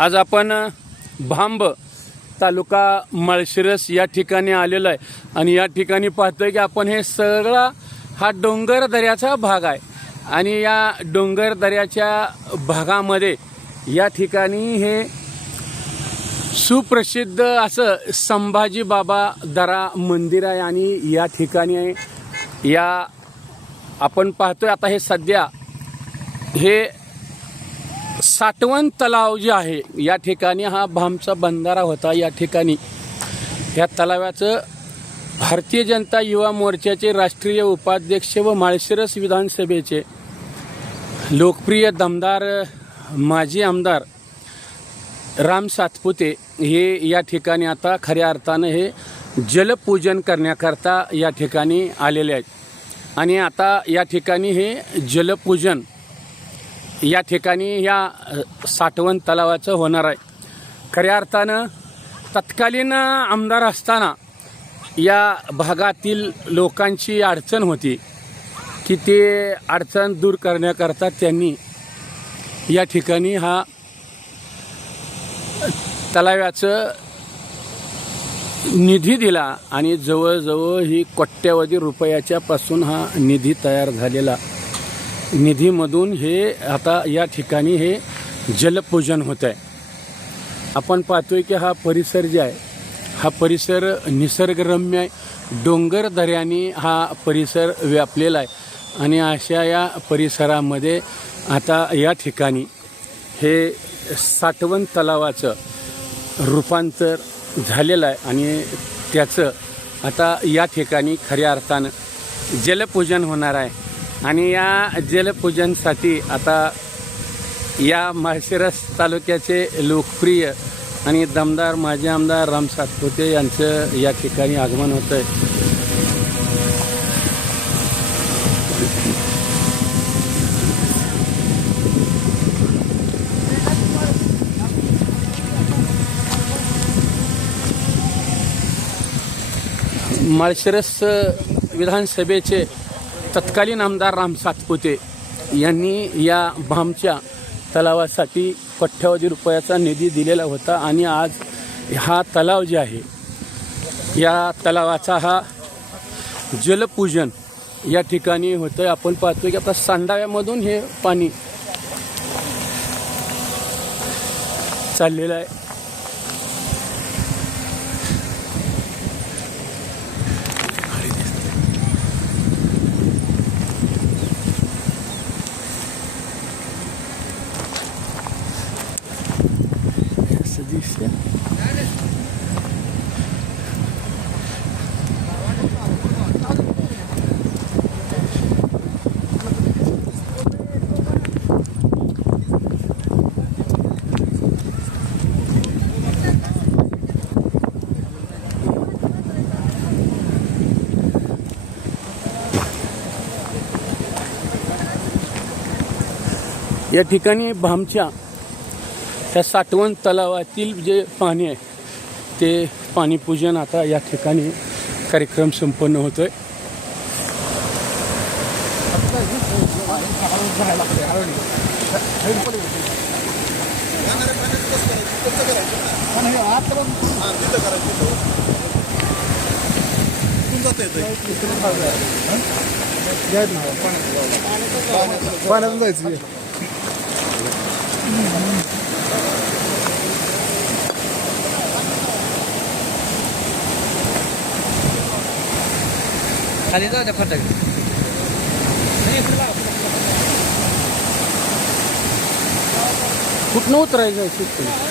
आज आपण भांब तालुका माळशिरस या ठिकाणी आलेलो आहे आणि या ठिकाणी पाहतोय की आपण हे सगळा हा डोंगर दऱ्याचा भाग आहे आणि या डोंगर दऱ्याच्या भागामध्ये या ठिकाणी हे सुप्रसिद्ध असं संभाजी बाबा दरा मंदिर आहे आणि या ठिकाणी या आपण पाहतोय आता हे सध्या हे साठवण तलाव जे आहे या ठिकाणी हा भामचा बंधारा होता। या ठिकाणी या तलावाचं भारतीय जनता युवा मोर्चाचे राष्ट्रीय उपाध्यक्ष व माळशिरस विधानसभेचे लोकप्रिय दमदार माजी आमदार राम सातपुते हे या ठिकाणी आता खऱ्या अर्थानं हे जलपूजन करण्याकरता या ठिकाणी आलेले आहेत आणि आता या ठिकाणी हे जलपूजन या ठिकाणी या साठवण तलावाचं होणार आहे। खऱ्या अर्थानं तत्कालीन आमदार असताना या भागातील लोकांची अडचण होती की ते अडचण दूर करण्याकरता त्यांनी या ठिकाणी हा तलावाचं निधी दिला आणि जवळजवळ ही कोट्यवधी रुपयाच्या पासून हा निधी तयार झालेला निधीमधून हे आता या ठिकाणी हे जलपूजन होत आहे। आपण पाहतोय की हा परिसर जे आहे हा परिसर निसर्गरम्य आहे, डोंगर दऱ्याने हा परिसर व्यापलेला आहे आणि अशा या परिसरामध्ये आता या ठिकाणी हे साठवण तलावाचं रूपांतर झालेलं आहे आणि त्याचं आता या ठिकाणी खऱ्या अर्थानं जलपूजन होणार आहे आणि या जलपूजनसाठी आता या माळशिरस तालुक्याचे लोकप्रिय आणि दमदार माजी आमदार राम सातपुते यांचं या ठिकाणी आगमन होतं आहे। माळशिरस विधानसभेचे तत्कालीन आमदार राम सातपुते यांनी या भामच्या तलावासाठी कोट्यवधी रुपयाचा निधी दिलेला होता आणि आज हा तलाव जे आहे या तलावाचा हा जलपूजन या ठिकाणी होतं आहे। आपण पाहतो की आता सांडाव्यामधून हे पाणी चाललेलं आहे। या ठिकाणी भामच्या त्या साठवण तलावातील जे पाणी आहे ते पाणीपूजन आता या ठिकाणी कार्यक्रम संपन्न होतोय। खाली जाऊ द्या फटाके कुठनं उतरायचं आहे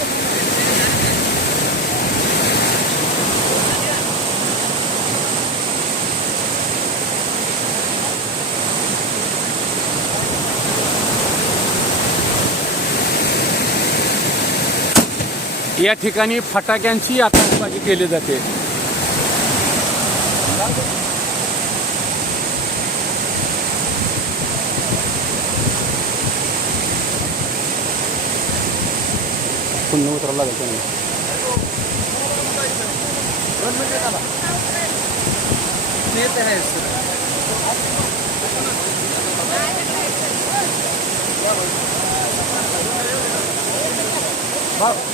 या ठिकाणी फटाक्यांची आतषबाजी केली जाते। पुन्हा उतरावं लागेल त्यांना Wow.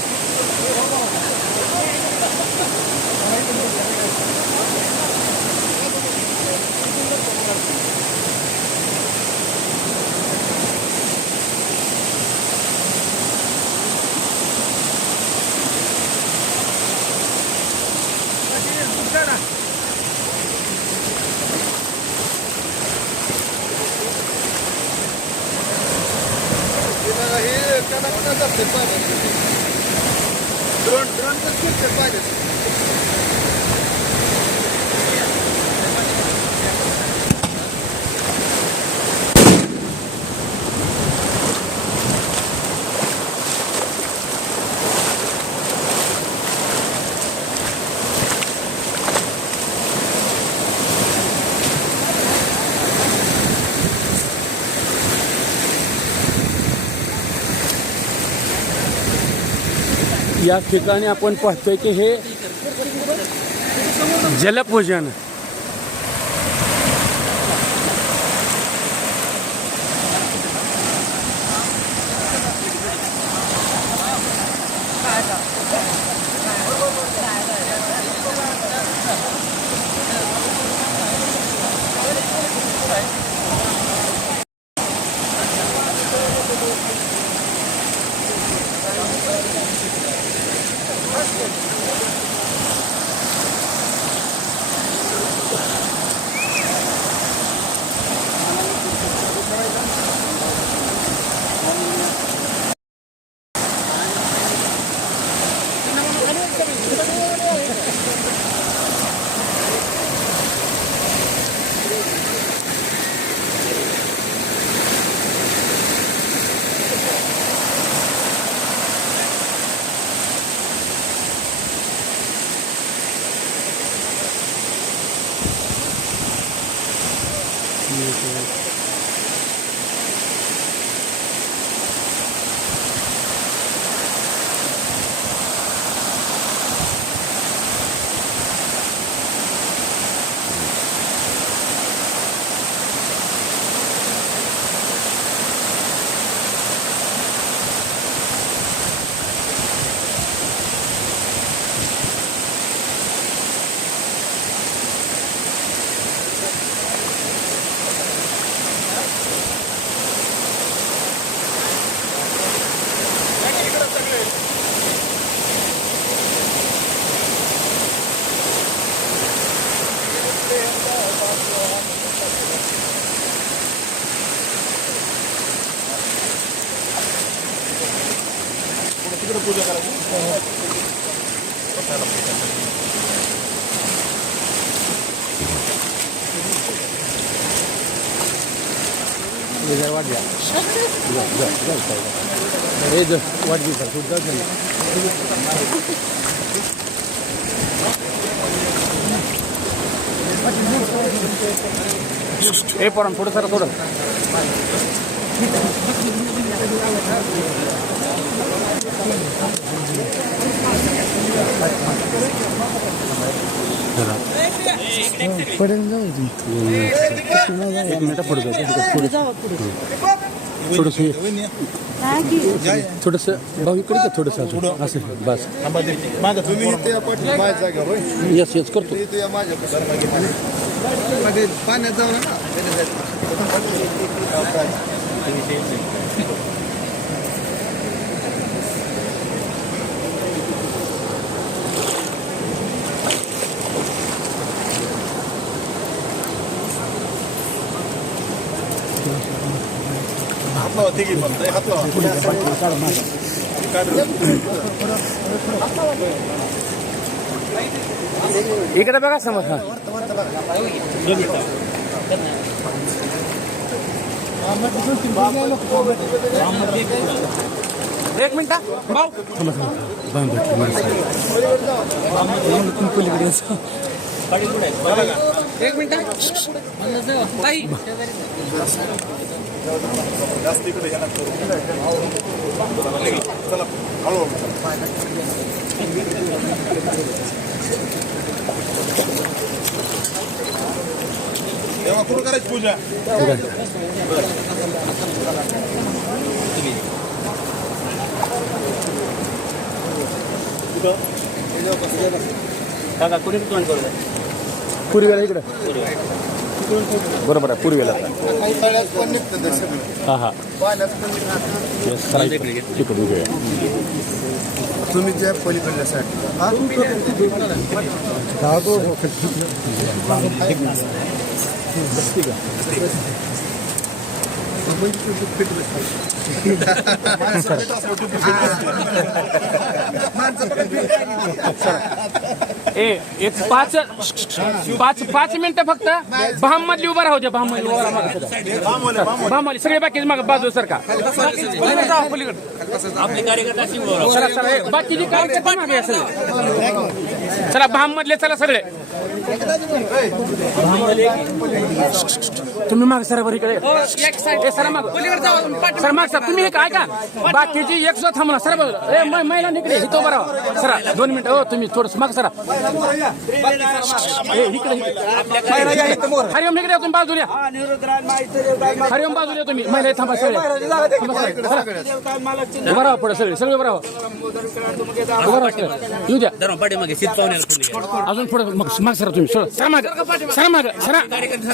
या ठिकाणी आपण पाहतोय की हे जलपूजन पूजा करायची वाट घ्या वाट घे हे पोरां थोडं सर थोडं पडेल जाऊ एक मिनिट पुढे थोडंसं थोडंसं भाऊ इकडे का थोडंसं असं बस यस यस करतो पाण्यात जाऊ ना इकडे बघा समज हा एक मिनिट भाऊ एक मिनिट जास्त इकडे चला हळूहळू तेव्हा कुठं करायची पूजा काका कुठे तोंड करू पूर्वेला इकडं बरोबर आहे पूर्वेला हां हां तिकडे तुम्ही त्या पलीकडल्या साईड एक पाच मिनिटं फक्त भाम मधली उभा राहू द्या. भाम मधली सगळे बाकी मग बाजू सरका बाकीची कार्यकर्ते मागे सगळे. चला भाम मधले चला सगळे तुम्ही माग सर बरी इकडे सर माग सर माग सर तुम्ही काय का बाकीची एक सुद्धा थांबणार सर महिला निकडे हितो बरा सरा 2 मिनिटं हो तुम्ही थोडस माग सरा इकडे हरिओम इकडे तुम्ही बाजूला हरिओम बाजूला तुम्ही महिला थांबा सगळे उभा राहा पुढे सगळे उभा राहा उभा राहा येऊ द्या अजून पुढे माग सरा तुम्ही सरा माग सरा माग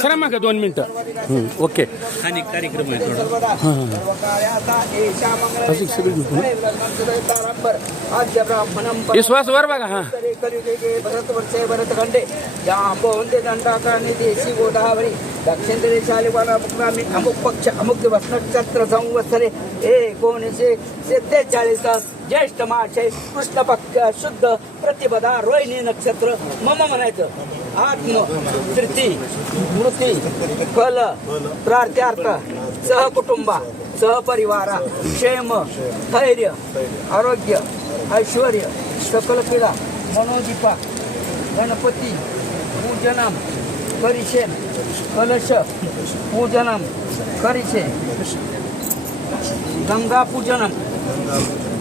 सरा माग 2 मिनिटं ओके कार्यक्रम आहे विश्वास वर बघा हा भरतवर्षे भरतखंडे या आंबोंदे दंडाकारणी देशी गोदावरी दक्षिण शालिवाना मुक्रामी अमुक पक्ष अमुक दिवस नक्षत्र संवत्सरे 1947 ज्येष्ठ मासे कृष्ण पक्ष शुद्ध प्रतिपदा रोहिणी नक्षत्र मम म्हणायचं आत्म तृती मृती फल प्रार्थ्यार्थ सहकुटुंबा सहपरिवारा क्षेम धैर्य आरोग्य ऐश्वर सकल क्रीडा मनोदीपा गणपती पूजनम करिषे कलश पूजनम करिषे गंगा पूजनम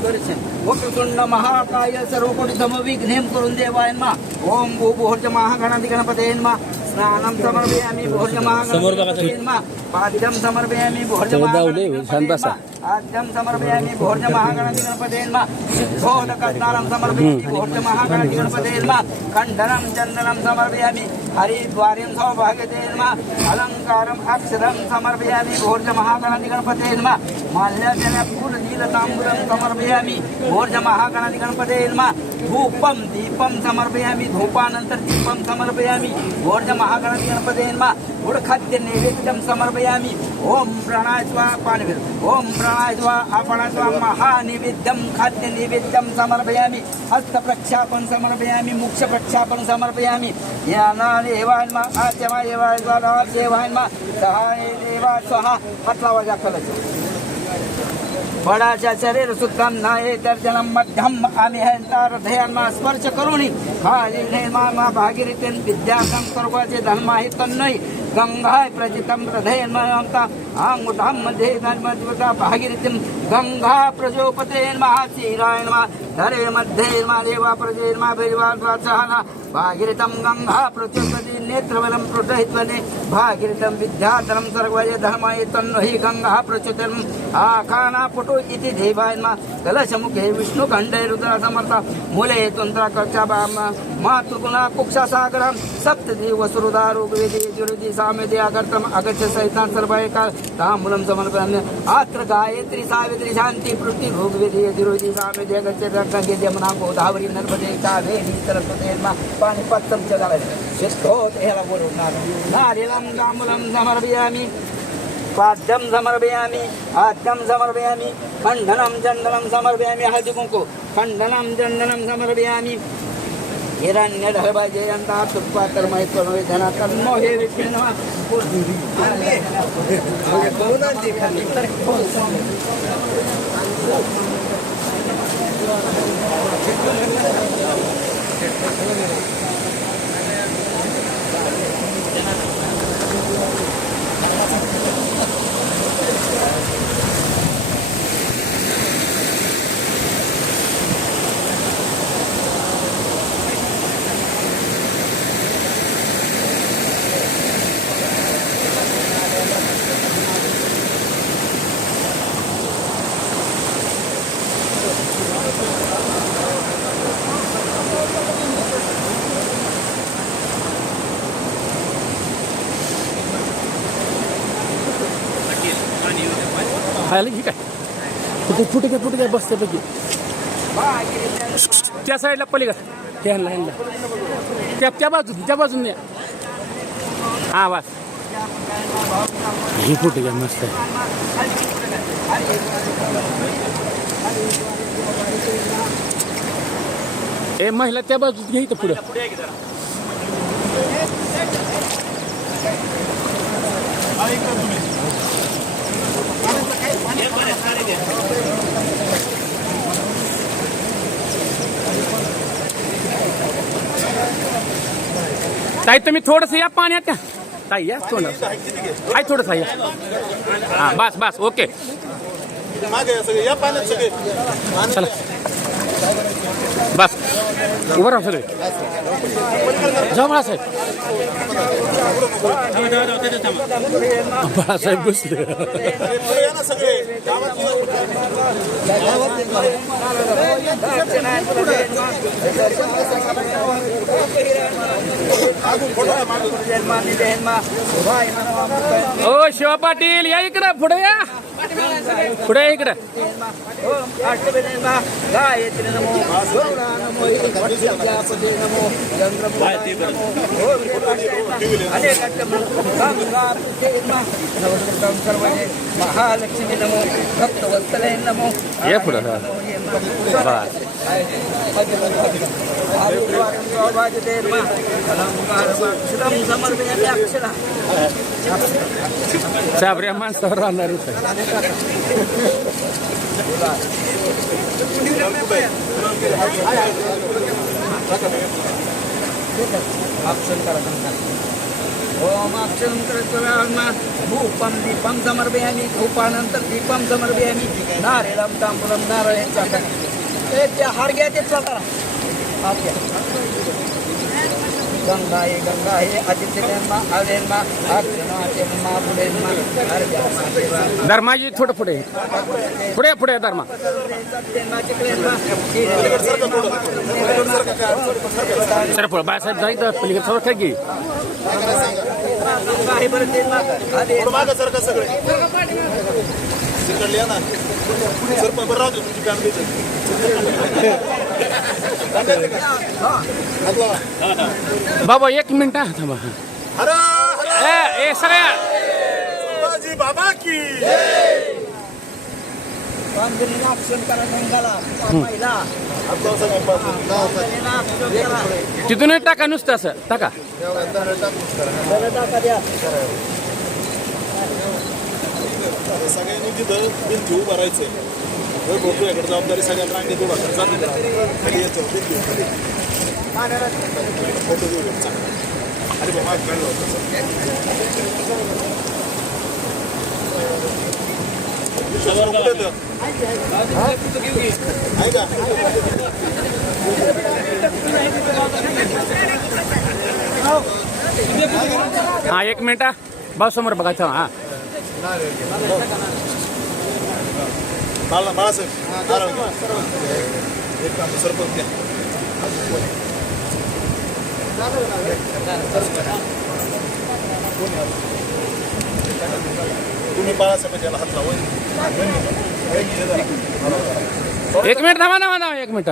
करिषे वक्रतुंड महाकाय सर्वकोटि समविघ्नेम करून देवाय नमः ओम भूर्ज महागणाधि गणपते नमः स्नानं समर्पयामि भोर्ज महागणाधि नमः पाद्यं समर्पयामि भोर्ज महागणाधि आद्यं समर्पयामि भोर्ज महागणाधि गणपते नमः सिद्धोदकस्नानं समर्पयामि भोर्ज महागणाधि गणपते नमः खण्डनं चन्दनं समर्पयामि हरिद्वार्यं सौभाग्यते नमः अलङ्कारम् अक्षरं समर्पयामि भोर्ज महागणाधि गणपते नमः माल्यजनपूर्णनीलताम्बूलं समर्पयामि भोर्ज महागणाधि गणपते नमः धूपं दीपं समर्पयामि धूपानंतर दीपं समर्पयामि भोर्ज महागणाधि गणपते नमः गुडखाद्य नैवेद्यं समर्पयामि ओम प्राणाय स्वाहा पाणिवीर ओम प्राणाय स्वाहा आपणाय स्वाहा महानिवेद्यं खाद्य नैवेद्यं समर्पयामि हस्त प्रक्षापन समर्पयामि मुक्ष प्रक्षापन समर्पयामि यानानि देवाय नमः आद्यमाय देवाय स्वाहा देवाय नमः सहाय देवाय स्वाहा हात लावायचा कलश बडाच्या शरीर सुत्तम नाये दर्जनम मध्यम आम्ही हृदयांना स्पर्श करून खाली नेमा भागीरथीन विद्यासं सर्वाचे धर्माहि तन्नई गंगाय प्रजितम हृदयन्मता अंगुठां मध्ये धर्मदेवता भागीरथीं गंगा प्रजोपते महाशीराय नमः धरे मध्ये देवा प्रजे भैरवासहना भागीरथं गंगा प्रचोदति नेत्रबलं प्रदहित्वने भागीरथं विद्याधरं सर्वये धर्माय तन्नहि गंगा प्रचोदनं आखाना पुटो इति देवाय नमः कलशमुखे विष्णुखण्डे रुद्रसमर्थ मूले तुन्द्रकक्षा मातृगुणा कुक्षासागरं सप्तति वसुरुदा ऋग्वेदे यजुर्वेदे सामवेदे अगर्तम अगच्छ सहितां सर्वैका ताम्बूलं समर्पयामि अत्र गायत्री सावित्री शान्ति पृथ्वी ऋग्वेदे यजुर्वेदे सामवेदे अगच्छ गंगे यमुना गोदावरी नर्मदे कावेरी सरस्वती पाणिपत्रं च गायत्री शिष्टोत ह्याला बोलवणार नारिलं ताम्बूलं समर्पयामि पाद्यं समर्पयामि आद्यं समर्पयामि खण्डनं चन्दनं समर्पयामि हळदी कुंकू खण्डनं चन्दनं समर्पयामि हिरण्यगर्भ जयन्ता तुप्पातर्मयत्वनो धना तन्नो हे विष्णु खायला ठीक आहे फुटे काय बसत्यापैकी त्या साईडला पलीकडे ह्यांना त्या बाजून त्या बाजून हा बस हे फोटो घ्या मस्त आहे. ए महिला त्या बाजूत घ्या इथं पुढं. ताई तुम्ही थोडस या पाण्यात का ताई या थोडं आहे थोडंस या. हा बस बस ओके मागे या सगळे या पाण्यात सगळे चला बस उभं राहा सगळे जाऊ बाळासाहेब. बाळासाहेब बसले. पुढे या ना सगळे गावात ओ शिवा पाटील या इकडं पुढे या पुढे या इकडं. गायत्री नमो गरुडा नमो प्रजापते नमो चंद्रमुखाय नमो नमस्कृतं सर्वजे महालक्ष्मी नमो भक्तवत्सले नमो. या पुढं हा बस. समर्पयामि अक्षरा साबऱ्या माणसावर राहणार होतं. ओम अक्षरं कृत्वा धूपं दीपं समर्पयामि. धूपानंतर दीपं समर्पयामि. नारळं तांबूलं नारळाच्या ते त्या हार घ्या ते करा हार घ्या. गंगा हे आदित्यमा आवेन्मा आर्जनाचेन्मा पुढेन्मा अर्जन्मा धर्माजी थोडं पुढे पुढे पुढे धर्मा. सर पुढे बाळासाहेब जायचं पलीकडे सवय काय की मागे सारखं सगळे तिकडले या ना सर पण राहू दे तुमची काम बाबा एक मिनिट हा थांबा. अरे ए सगळ्या संभाजी बाबा की अक्षर करा गंगाला पहिला तिथून टाका नुसतं असं टाका. सगळ्यांनी तिथं भिंती उभं राहायचंय. फोटो याकडे जबाबदारी सगळ्यांना रांगेत उभा खाली यायचं भिंती खाली फोटो घेऊ अरे बाबा काढलं होतं आहे का हा एक मिनिट हा भाऊ समोर बघायचं हा. बाळासाहेब एक काम सरपंच घ्या. तुम्ही बाळासाहेब याला हात लावा. एक मिनिट थांबा थांबा एक मिनिट.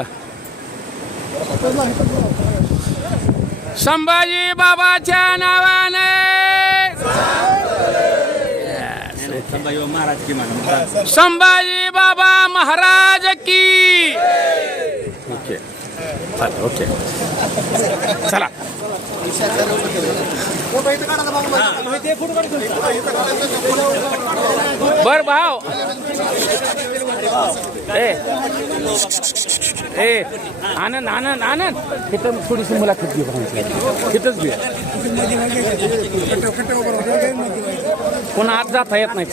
संभाजी बाबाच्या नावाने संभाजी बाबा महाराज की. ओके ओके चला. बर भाव ए आनंद आनंद आनंद इथं थोडीशी मुलाखत घे तिथंच घे. कोणा आत जाता येत नाही.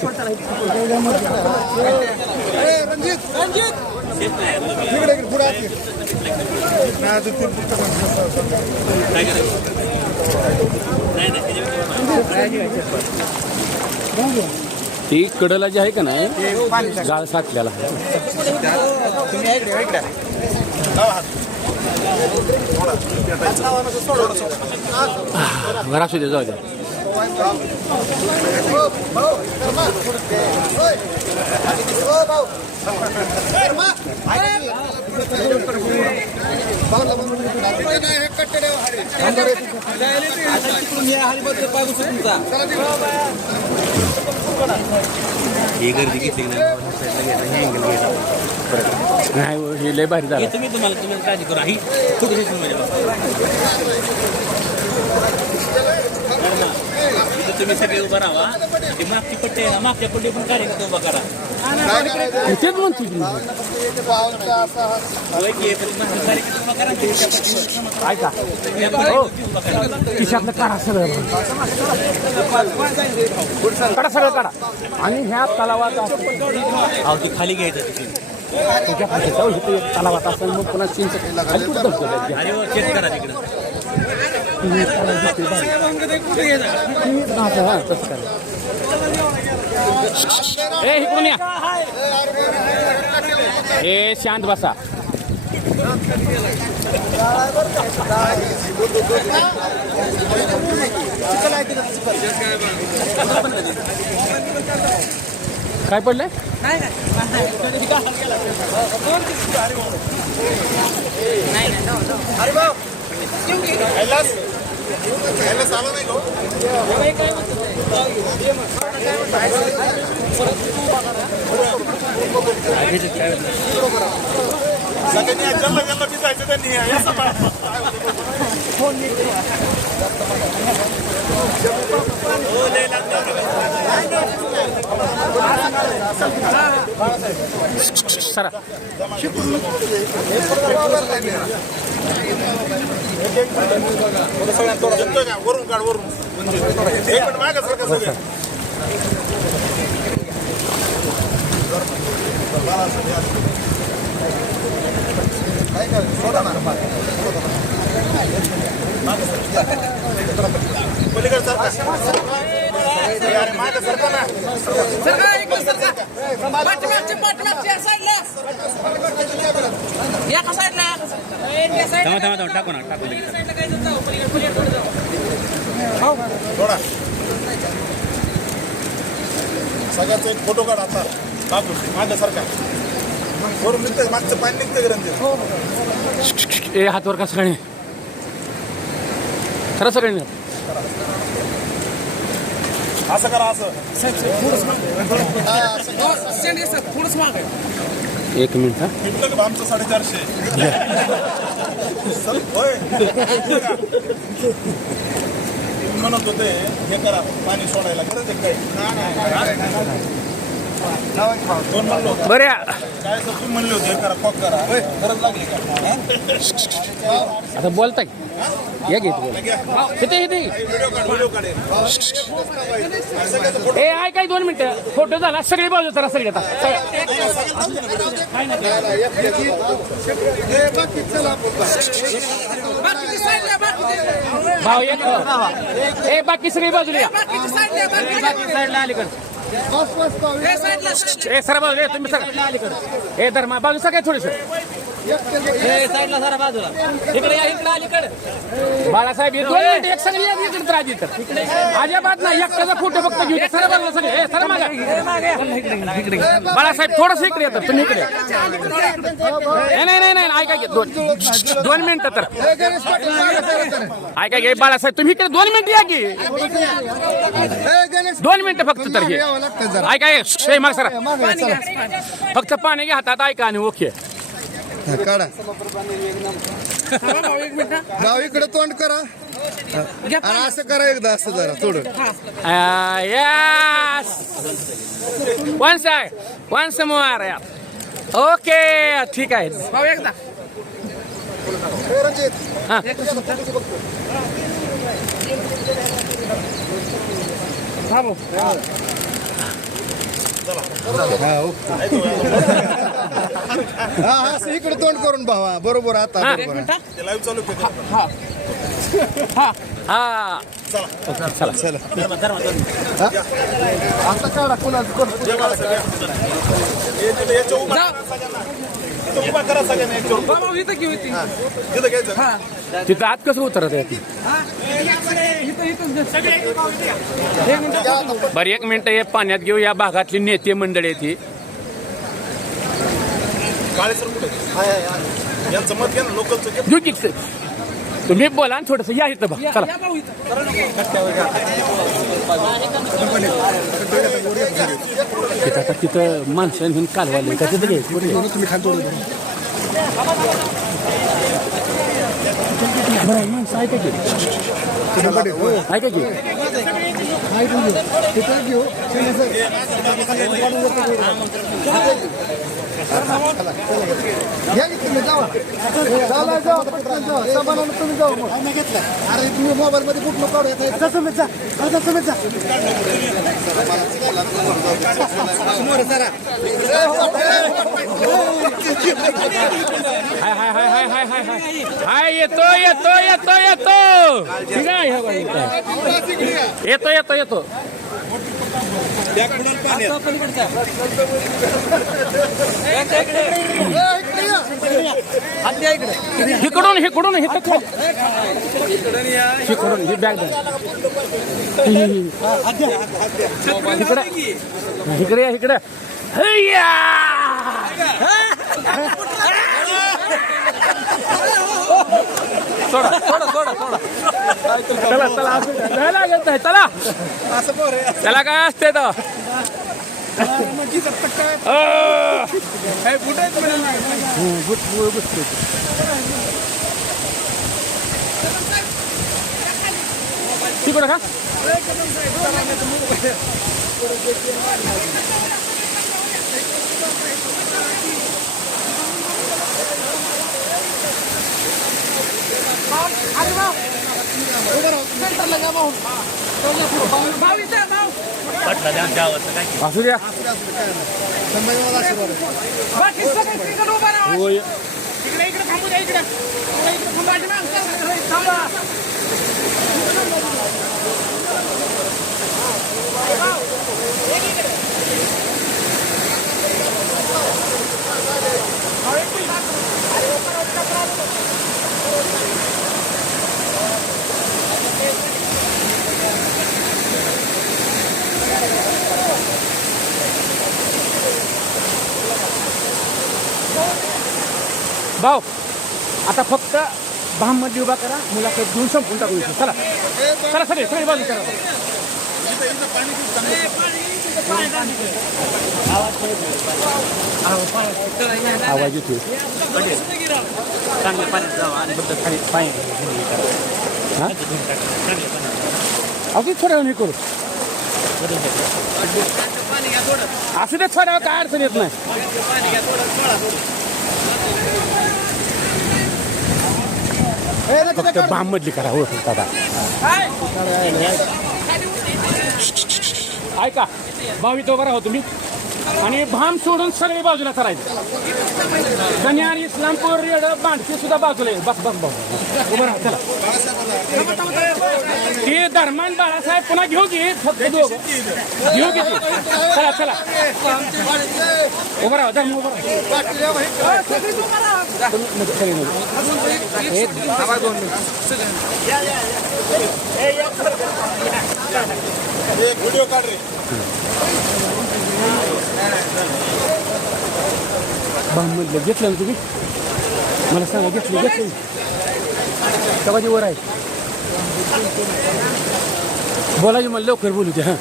ती कडला जी आहे का नाही गाळ साठलेला घरा सुद्धा जाऊ द्या. हरिभक्त पाय ही गर्दी घेतली की नाही हे अँगल घ्यायचा नाही हो, हे लय भारी झालं. तुम्ही तुम्हाला काळजी करा ही थोडी तुम्ही सगळे उभा राहा ती मागची पट्टी आहे ना मागच्या पट्टी पण कार्यक्रम उभा करा तेच म्हणतो की मी. ऐका हो खिशातलं काढा सगळं काढा सगळं काढा आणि ह्या तलावात अहो ती खाली घ्यायचं तुझ्या खाली इथे तलावात असेल मग पुन्हा चिंच खाली कुठं धरतो अरे वर चेक करा तिकडं तसं करा. ए इकडून या ए शांत बसा. काय पडलंय सगळ्यांनी ज्यांना ज्यांना पिसायचं त्यांनी या सभा. सरा येतोय का? वरून काढ वरून एक मिनिट मागं सरका सगळं. पलीकडे सरका. अरे मागं सरका ना. थांबा टाकू ना टाकू थोडा सगळ्याचा एक फोटो काढ आता बाजू मागं सरका. वरून निघतंय मागचं पाणी निघतंय ग्रंथी. ए हातवर का सगळे खरं सगळे असं करा असं. एक मिनिट हा इथलं का आमचं 450. सर होय म्हणत होते हे करा पाणी सोडायला गरज आहे काय? दोन म्हणलो होता. बऱ्या काय सर तुम्ही म्हणले होते हे करा कॉक करा गरज लागली का? आता बोलताय या घेत इथे इथे व्हिडिओ काढ व्हिडिओ काढेल. ए आहे काय 2 मिनिटं फोटो झाला सगळी बाजू जरा सगळे आता भाऊ एक ए बाकी सगळी बाजूला या बाकी साईडला अलीकडे ए सर बाजू ए तुम्ही सर ए धर्मा बाजू सगळे थोडेसे साईडला सारा बाजूला इकडे या इकडे अलीकडे बाळासाहेब हे 2 मिनिटं एक सगळी या इकडे तर आधी तर अजिबात नाही एकट्याचा फोटो फक्त घेऊ द्या सर बाजूला सगळे ए सर मागे बाळासाहेब थोडस इकडे येतात तुम्ही इकडे नाही ऐका घे 2 मिनिटं तर ऐका घे बाळासाहेब तुम्ही इकडे 2 मिनिटं या की 2 मिनिटं फक्त तर घे ऐका हे मग सर फक्त पाणी घ्या हातात ऐका आणि ओके काढा गाव इकडे तोंड करा आणि असं करा एकदा असं जरा थोडं यस वन्स मोर ओके ठीक आहे हा हा असं इकडे तोंड करून भावा बरोबर आता बरोबर आहे. ते लाईव्ह चालू केलं. हा चला असं काढा कुणाचं याच्या उभा करा सगळ्यांना. इथं उभा करा सगळ्यांना याच्या उभा. तिथं घ्यायचं. तिथं आत कसं उतरत आहे बरं 1 मिनिट हे पाण्यात घेऊ या भागातली नेते मंडळी आहे ती काळे सर कुठे यांचं मत घ्या ना लोकलचं घ्या. घेऊ की तुम्ही बोला आणि थोडस या इथं बघ चला तिथं आता तिथं माणसं घेऊन कालवाले का तिथं घ्यायचं कुठे तुम्ही खाली तोडून बरं माणसं ऐका की ऐका की घेऊ घ्या की तुम्ही जावा जावा पटकन जावा सामानानं तुम्ही जाऊ मग घेतलं अरे तुम्ही मोबाईलमध्ये कुठलं काढू येत तुम्ही जा तुम्ही जा हाय येतो येतो येतो येतो ठीक आहे येतो येतो येतो इकडून इकडून इकडून ही बॅग इकडे इकडे या इकडे हैया सोडा सोडा सोडा सोडा चला चला चला येत आहे चला त्याला काय असते तर तिकडं का असू द्या होय भाऊ आता फक्त भाममध्ये उभा करा मुलाखत घेऊन संपून टाकू इथे चला चला सगळे सगळे बाजू करा आवाज येतो चांगल्या पाण्यात जावा आणि बद्दल खाली पाणी हां अगदी थोड्या वेळ करू असू दे थोड्या काय अडचण येत नाही फक्त बाममधली करा हो दादा ऐका भाऊ इथं उभा राहा तुम्ही आणि भाम सोडून सगळे बाजूला करायचं कन्यान इस्लामपूर रेड बांधते सुद्धा बाजूला आहे बस बस बस उभं राहा चला हे धर्मान बाळासाहेब पुन्हा घेऊ की फक्त दोघं घेऊ की चला चला उभं राहा धर्म उभं राहा व्हिडिओ काढ रे म्हटलं घेतलं ना तुम्ही मला सांगा घेतली कवाची वर आहे बोलायची मला लवकर बोलू द्या हां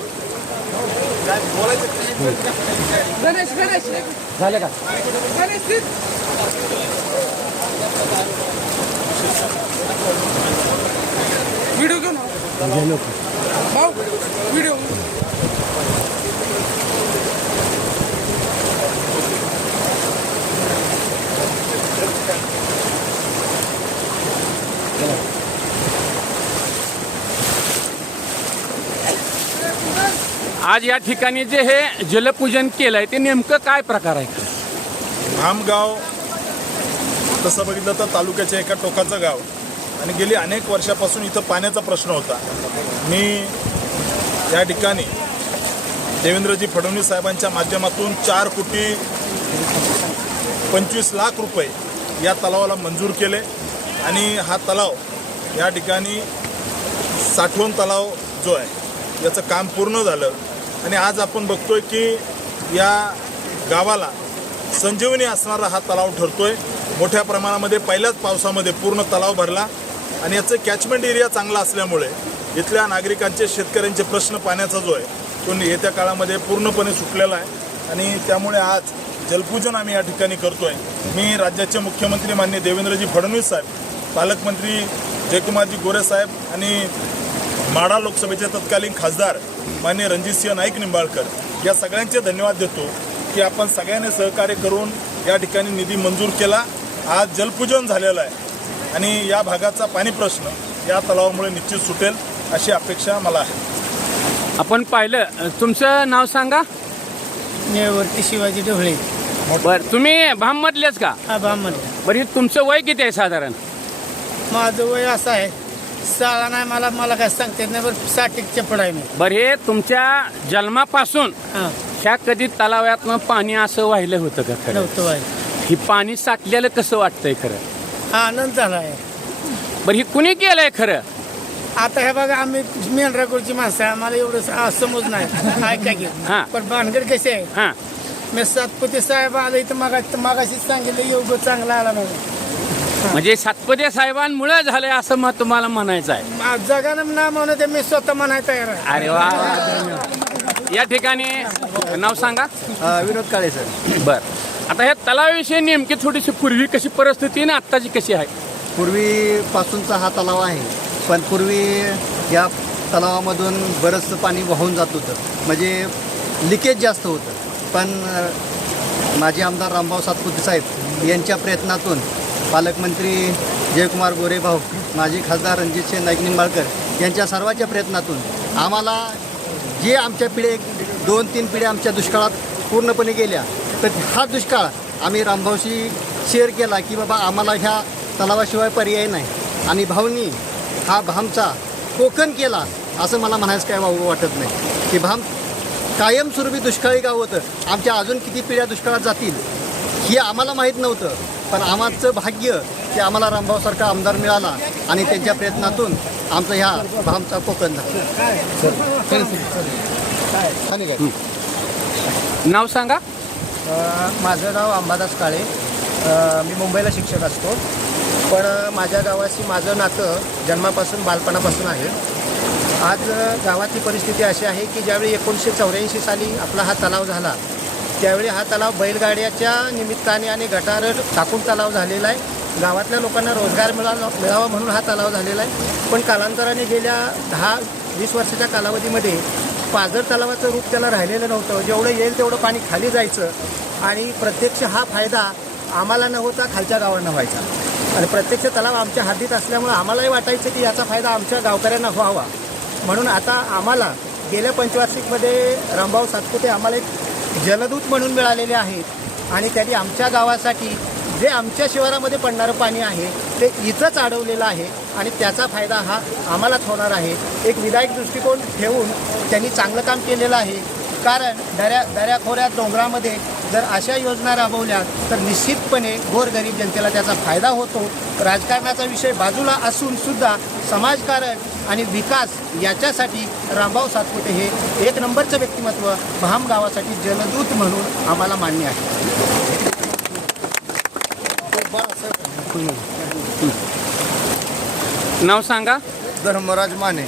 झालं का व्हिडिओ घेऊन व्हिडिओ आज या ठिकाणी जे हे जलपूजन केलंय ते नेमकं काय प्रकार आहे भामगाव तसं बघितलं तर तालुक्याच्या एका टोकाचं गाव आणि गेली अनेक वर्षापासून इथं पाण्याचा प्रश्न होता मी या ठिकाणी देवेंद्रजी फडणवीस साहेबांच्या माध्यमातून 4,25,00,000 रुपये या तलावाला मंजूर केले आणि हा तलाव या ठिकाणी साठवण तलाव जो आहे याचं काम पूर्ण झालं आणि आज आपण बघतोय की या गावाला संजीवनी असणारा हा तलाव ठरतोय मोठ्या प्रमाणामध्ये पहिल्याच पावसामध्ये पूर्ण तलाव भरला आणि याचं कॅचमेंट एरिया चांगला असल्यामुळे इथल्या नागरिकांचे शेतकऱ्यांचे प्रश्न पाण्याचा जो आहे तो येत्या काळामध्ये पूर्णपणे सुटलेला आहे आणि त्यामुळे आज जलपूजन आम्ही या ठिकाणी करतोय. मी राज्याचे मुख्यमंत्री माननीय देवेंद्रजी फडणवीस साहेब, पालकमंत्री जयकुमारजी गोरे साहेब आणि माढा लोकसभेचे तत्कालीन खासदार माननीय रणजितसिंह नाईक निंबाळकर या सगळ्यांचे धन्यवाद देतो की आपण सगळ्यांनी सहकार्य करून या ठिकाणी निधी मंजूर केला. आज जलपूजन झालेलं आहे आणि या भागाचा पाणी प्रश्न या तलावामुळे निश्चित सुटेल अशी अपेक्षा मला आहे. आपण पाहिलं, तुमचं नाव सांगा. नेवरती शिवाजी ढवळे. बरं, तुम्ही भाममधलेच का? हा बामण. बरं, हे तुमचं वय किती आहे साधारण? माझं वय असं आहे, शाळा नाही मला काय सांगता येत नाही, बरं 60 पुढं आहे मी. बरं, हे तुमच्या जन्मापासून हां, ह्या कधी तलावातनं पाणी असं वाहिलं होतं का खरं? नव्हतं वय. ही पाणी साठलेलं कसं वाटतंय खरं? आनंद झाला आहे. बरं, ही कुणी केलंय खरं? आता हे बघा, आम्ही मेंढरापूरची माणसं आहे, आम्हाला एवढं समज नाही ऐका की. हां. पण भानगड कसे आहे, हां, मी सातपुते साहेब आलं इथं मागाशीच सांगितलं, योग चांगला आला नाही. म्हणजे सातपदे साहेबांमुळे झालंय असं मत तुम्हाला म्हणायचं आहे? जगानं ना म्हणत मी स्वतः म्हणायला तयार आहे. अरे वा, धन्यवाद. या ठिकाणी नाव सांगा. विनोद काळे सर. बर, आता ह्या तलावाविषयी नेमकी थोडीशी पूर्वी कशी परिस्थिती आणि आत्ताची कशी आहे? पूर्वीपासूनचा हा तलाव आहे, पण पूर्वी या तलावामधून बरंचसं पाणी वाहून जात होतं, म्हणजे लिकेज जास्त होतं. पण माजी आमदार रामभाऊ सातपुते साहेब यांच्या प्रयत्नातून, पालकमंत्री जयकुमार गोरे भाऊ, माजी खासदार रणजितसिंह नाईक निंबाळकर यांच्या सर्वांच्या प्रयत्नातून आम्हाला जे आमच्या पिढे 2-3 पिढ्या आमच्या दुष्काळात पूर्णपणे गेल्या, तर हा दुष्काळ आम्ही रामभाऊशी शेअर केला की बाबा आम्हाला ह्या तलावाशिवाय पर्याय नाही. आणि भाऊनी हा भामचा कोकण केला असं मला म्हणायचं काय वाटत नाही की भाम कायमस्वरूपी दुष्काळी गाव होतं. आमच्या अजून किती पिढ्या दुष्काळात जातील हे आम्हाला माहीत नव्हतं, पण आमचं भाग्य की आम्हाला रामभाऊसारखा आमदार मिळाला आणि त्यांच्या प्रयत्नातून आमचं ह्या भामचा कोकण झाला. नाव सांगा. माझं नाव अंबादास काळे. मी मुंबईला शिक्षक असतो, पण माझ्या गावाशी माझं नातं जन्मापासून बालपणापासून आहे. आज गावातली परिस्थिती अशी आहे की ज्यावेळी 1984 साली आपला हा तलाव झाला, त्यावेळी हा तलाव बैलगाड्याच्या निमित्ताने आणि गटार टाकून तलाव झालेला आहे. गावातल्या लोकांना रोजगार मिळावा म्हणून हा तलाव झालेला आहे. पण कालांतराने गेल्या 10-20 वर्षाच्या कालावधीमध्ये पाझर तलावाचं रूप त्याला राहिलेलं नव्हतं. जेवढं येईल तेवढं पाणी खाली जायचं आणि प्रत्यक्ष हा फायदा आम्हाला न होता खालच्या गावांना व्हायचा. आणि प्रत्यक्ष तलाव आमच्या हद्दीत असल्यामुळं आम्हालाही वाटायचं की याचा फायदा आमच्या गावकऱ्यांना व्हावा. म्हणून आता आम्हाला गेल्या पंचवार्षिकमध्ये रामभाऊ सातपुते आम्हाला एक जलदूत म्हणून मिळालेले आहेत आणि त्यांनी आमच्या गावासाठी जे आमच्या शिवारामध्ये पडणारं पाणी आहे ते इथंच अडवलेलं आहे आणि त्याचा फायदा हा आम्हालाच होणार आहे. एक विधायक दृष्टिकोन ठेवून त्यांनी चांगलं काम केलेलं आहे. कारण दऱ्याखोऱ्यात डोंगरामध्ये जर अशा योजना राबवल्या तर निश्चितपणे गोरगरीब जनतेला त्याचा फायदा होतो. राजकारणाचा विषय बाजूला असून सुद्धा समाजकारण आणि विकास याच्यासाठी रामभाऊ सातपुते हे एक नंबरचं व्यक्तिमत्व भाम गावासाठी जलदूत म्हणून आम्हाला मान्य आहे. नाव सांगा. धर्मराज माने.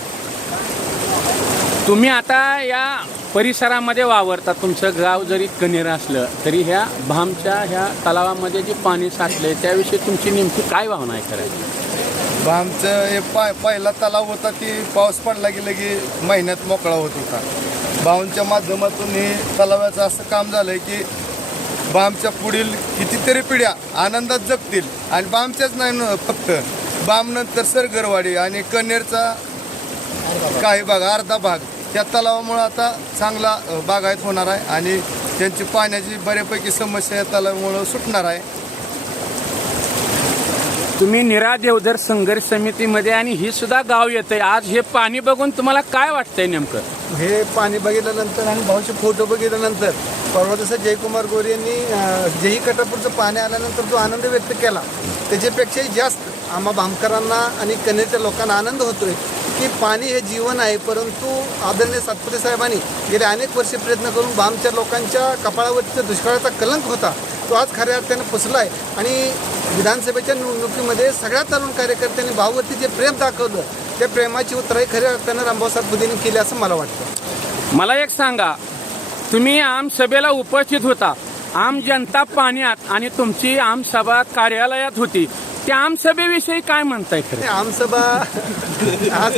तुम्ही आता या परिसरामध्ये वावरता, तुमचं गाव जरी कनेर असलं तरी ह्या भामच्या ह्या तलावामध्ये जे पाणी साठलंय त्याविषयी तुमची नेमकी काय भावना आहे खरं? भामचं हे पहिला तलाव होता ती पाऊस पडला की लगे महिन्यात मोकळा होत होता. भाऊंच्या माध्यमातून हे तलावाचं असं काम झालंय की बामच्या पुढील कितीतरी पिढ्या आनंदात जगतील. आणि बामच्याच नाही फक्त, बामनंतर सरगरवाडी आणि कन्नेरचा काही भाग, अर्धा भाग त्या तलावामुळे आता चांगला बागायत होणार आहे आणि त्यांची पाण्याची बऱ्यापैकी समस्या या तलावामुळं सुटणार आहे. तुम्ही निरा देवधर संघर्ष समितीमध्ये आणि ही सुद्धा गाव येतंय, आज हे पाणी बघून तुम्हाला काय वाटतंय नेमकं? हे पाणी बघितल्यानंतर आणि भाऊचे फोटो बघितल्यानंतर, परवा जसं जयकुमार गोरे यांनी जेही कटापूरचं पाणी आल्यानंतर जो आनंद व्यक्त केला त्याच्यापेक्षाही जास्त आम्हा भामकरांना आणि कन्नेरच्या लोकांना आनंद होतोय की पाणी हे जीवन आहे. परंतु आदरणीय सातपुते साहेबांनी गेले अनेक वर्षे प्रयत्न करून भामच्या लोकांच्या कपाळावरचा दुष्काळाचा कलंक होता तो आज खऱ्या अर्थानं पुसला आहे. आणि विधानसभेच्या निवडणुकीमध्ये सगळ्या तरुण कार्यकर्त्यांनी भाऊवरती जे प्रेम दाखवलं त्या प्रेमाची उतराई खऱ्या अर्थानं रामभाऊ सातपुतेंनी केली असं मला वाटतं. मला एक सांगा, तुम्ही आमसभेला उपस्थित होता, आम जनता पाण्यात आणि तुमची आमसभा कार्यालयात होती. त्या आमसभेविषयी काय म्हणताय खरं? आमसभा आज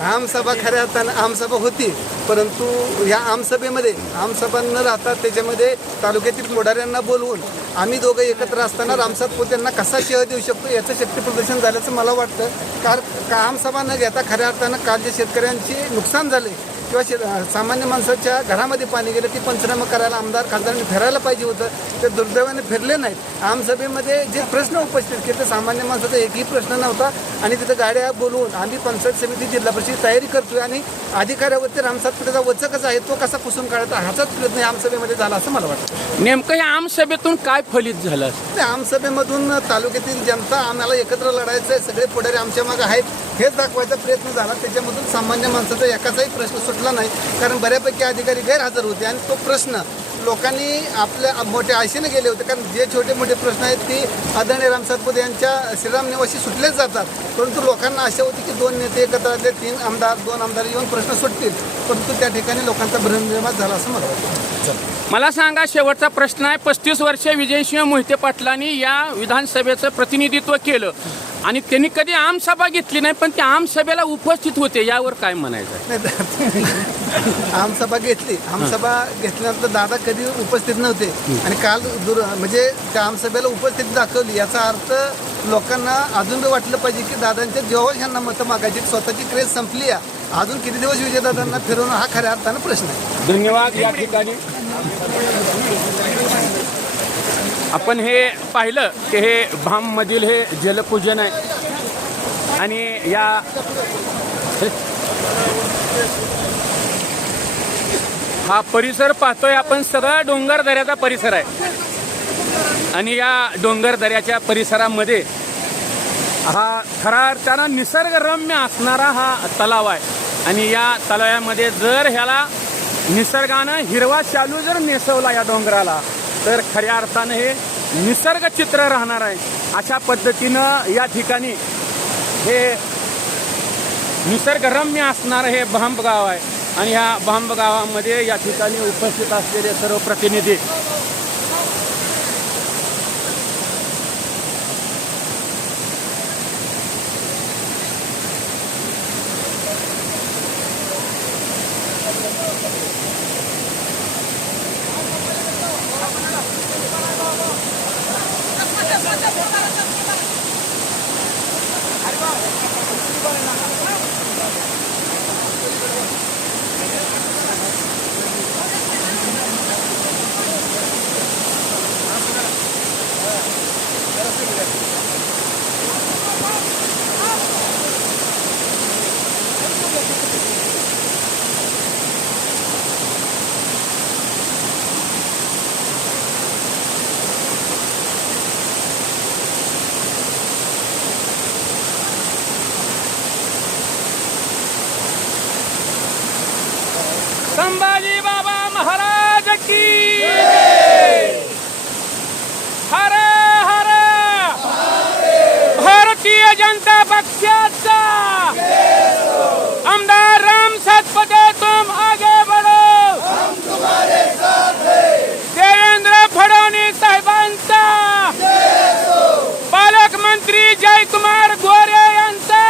आमसभा खऱ्या अर्थानं आमसभा होती, परंतु या आमसभेमध्ये आमसभा न राहता त्याच्यामध्ये तालुक्यातील पुढाऱ्यांना बोलवून आम्ही दोघं एकत्र असताना रामसात पोत यांना कसा शह देऊ शकतो याचं शक्ती प्रदर्शन झाल्याचं मला वाटतं. कारण आमसभा न घेता खऱ्या अर्थानं काल जे शेतकऱ्यांचे नुकसान झाले किंवा सामान्य माणसाच्या घरामध्ये पाणी गेलं ती पंचनामा करायला आमदार खासदारांनी फिरायला पाहिजे होतं, ते दुर्दैवाने फिरले नाहीत. आमसभेमध्ये जे प्रश्न उपस्थित केले ते सामान्य माणसाचा एकही प्रश्न नव्हता आणि तिथं गाड्या बोलवून आम्ही पंचायत समिती जिल्हा परिषद तयारी करतोय आणि अधिकाऱ्यावरती रामसात पुढेचा वचकच आहे तो कसा पुसून काढायचा ह्याचाच प्रयत्न आमसभेमध्ये झाला असं मला वाटतं. नेमकं या आमसभेतून काय फलित झालं? त्या आमसभेमधून तालुक्यातील जनता आम्हाला एकत्र लढायचं आहे, सगळे पुढारी आमच्या मागे आहेत हेच दाखवायचा प्रयत्न झाला. त्याच्यामधून सामान्य माणसाचा एकाचाही प्रश्न सुटला नाही, कारण बऱ्यापैकी अधिकारी गैरहजर होते आणि तो प्रश्न लोकांनी आपल्या मोठ्या आशेने गेले होते. कारण जे छोटे मोठे प्रश्न आहेत ते आदरणीय रामसात पोत यांच्या श्रीराम निवासी सुटलेच जातात, परंतु लोकांना आशा होती की 2 नेते एकत्र आले, 2 आमदार येऊन प्रश्न सुटतील, परंतु त्या ठिकाणी लोकांचा भ्रमनिर्माण झाला असं मला वाटतं. मला सांगा, शेवटचा प्रश्न आहे. 35 वर्षे विजयसिंह मोहिते पाटलांनी या विधानसभेचं प्रतिनिधित्व केलं आणि त्यांनी कधी आमसभा घेतली नाही, पण त्या आमसभेला उपस्थित होते, यावर काय म्हणायचं? आमसभा घेतल्यानंतर दादा कधी उपस्थित नव्हते आणि काल म्हणजे त्या आमसभेला उपस्थिती दाखवली, याचा अर्थ लोकांना अजून वाटलं पाहिजे की दादांच्या जेव्हा ह्यांना मतं मागायची स्वतःची क्रेज संपली आहे, अजून किती दिवस विजयदादांना फिरवणं हा खऱ्या अर्थानं प्रश्न आहे. धन्यवाद. या ठिकाणी आपण हे पाहिलं की हे भाममधील हे जलपूजन आहे आणि या हा परिसर पाहतोय आपण, सगळा डोंगर दऱ्याचा परिसर आहे आणि या डोंगर दऱ्याच्या परिसरामध्ये हा खऱ्या अर्थानं निसर्गरम्य असणारा हा तलाव आहे आणि या तलावामध्ये जर ह्याला निसर्गानं हिरवा शालू जर नेसवला या डोंगराला तर खऱ्या अर्थानं हे निसर्ग चित्र राहणार आहे. अशा पद्धतीनं या ठिकाणी हे निसर्गरम्य असणारं हे भांब गाव आहे आणि ह्या भांब गावामध्ये या ठिकाणी उपस्थित असलेले सर्व प्रतिनिधी संभाजी बाबा महाराज की हर हर भारतीय जनता पक्षाचा आमदार रामसात पोते, तुम आगे बढ़ो, हम तुम्हारे साथ हैं. देवेंद्र फडणवीस साहेबांचा, पालकमंत्री जयकुमार गोरे यांचा,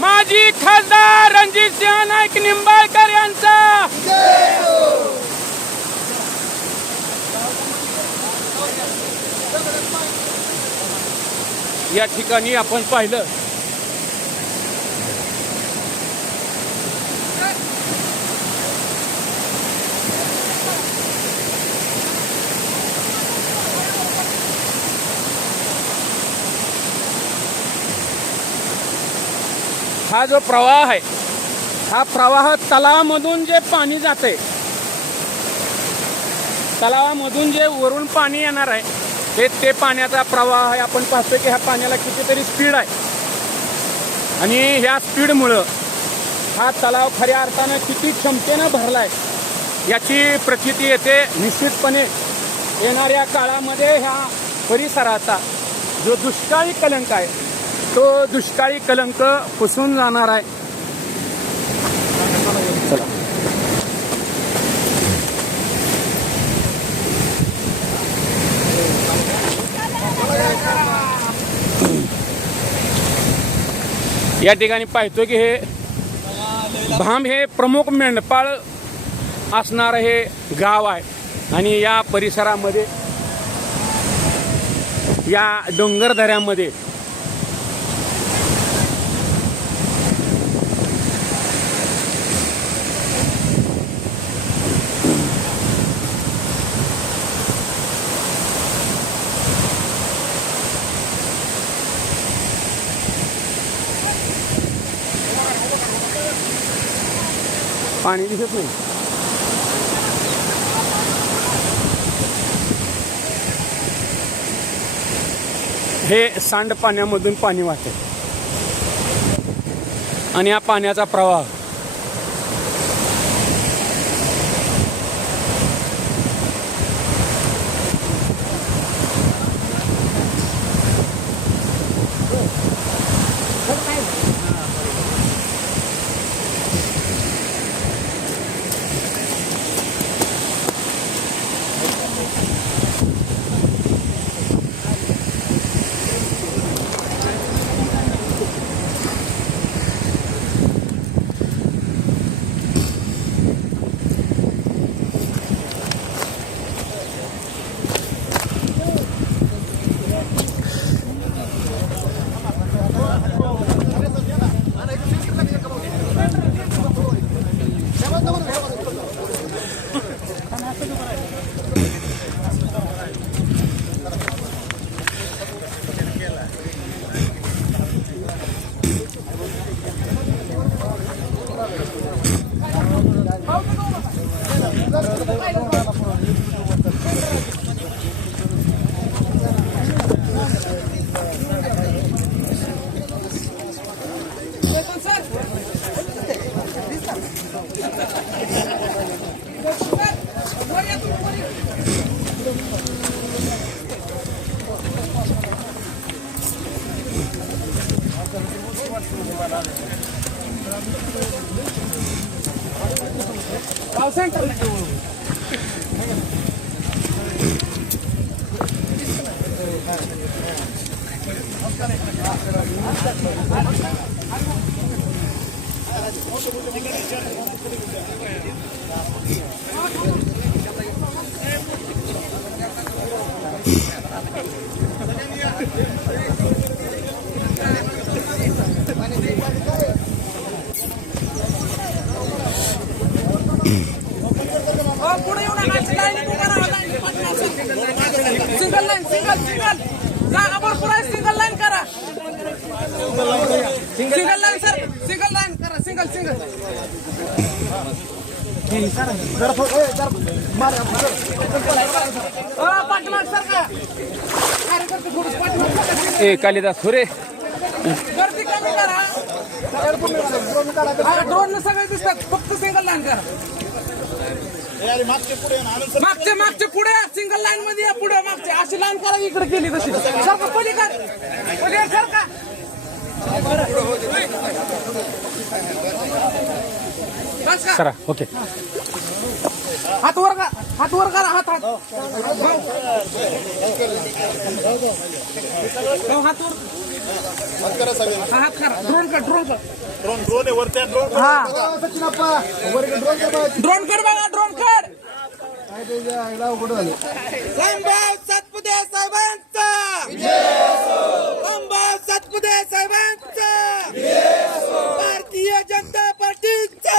माजी खासदार रणजितसिंह नाईक निंबाळकर यांचा, या ठिकाणी आपण पाहिलं हा जो प्रवाह आहे, हा प्रवाह तलावामधून जे पाणी जाते, तलावामधून जे वरून पाणी येणार आहे ते पाण्याचा प्रवाह आहे. आपण पाहतोय की ह्या पाण्याला कितीतरी स्पीड आहे आणि ह्या स्पीडमुळं हा तलाव खऱ्या अर्थानं किती क्षमतेनं भरलाय याची प्रचिती येते. निश्चितपणे येणाऱ्या काळामध्ये ह्या परिसराचा जो दुष्काळी कलंक आहे तो दुष्काळी कलंक पुसून जाणार आहे. चला. या ठिकाणी पाहतो की हे भांब हे प्रमुख मेंढपाळ असणारं हे गाव आहे आणि या परिसरामध्ये या डोंगरदऱ्यामध्ये पाणी दिसत नाही. हे सांडपाण्यामधून पाणी वाहते आणि या पाण्याचा प्रवाह सिंगल लाईन जागा भरपूर आहे. सिंगल लाईन करा. Single line sir. Single line करा. सिंगल पाठीमाग सर का कार्यकर्ते थोडं पाठीमाग. ए कालिदास हो रे. गर्दी कमी करा. ड्रोन सगळे दिसतात. फक्त सिंगल लाईन करा. मागचे पुढे सिंगल लाईन मध्ये या. पुढे मागचे अशी लाईन करा. इकडे केली तशी सर का पलीकडे सर का सरा ओके. हात वर करा. हात हात करा. ड्रोन कड बघा. ड्रोन कड. संभाव सातपुते साहेबांचा. संभाव सातपुते साहेबांचा. भारतीय जनता पार्टीचा.